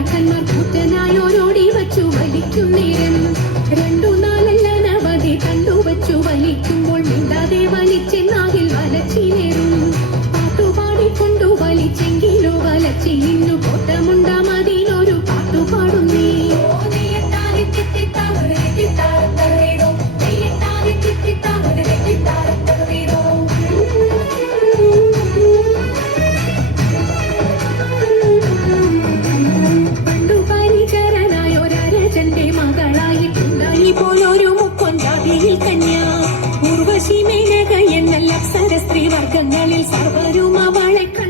I and my. கடலில் சர்வரும வழக்கண்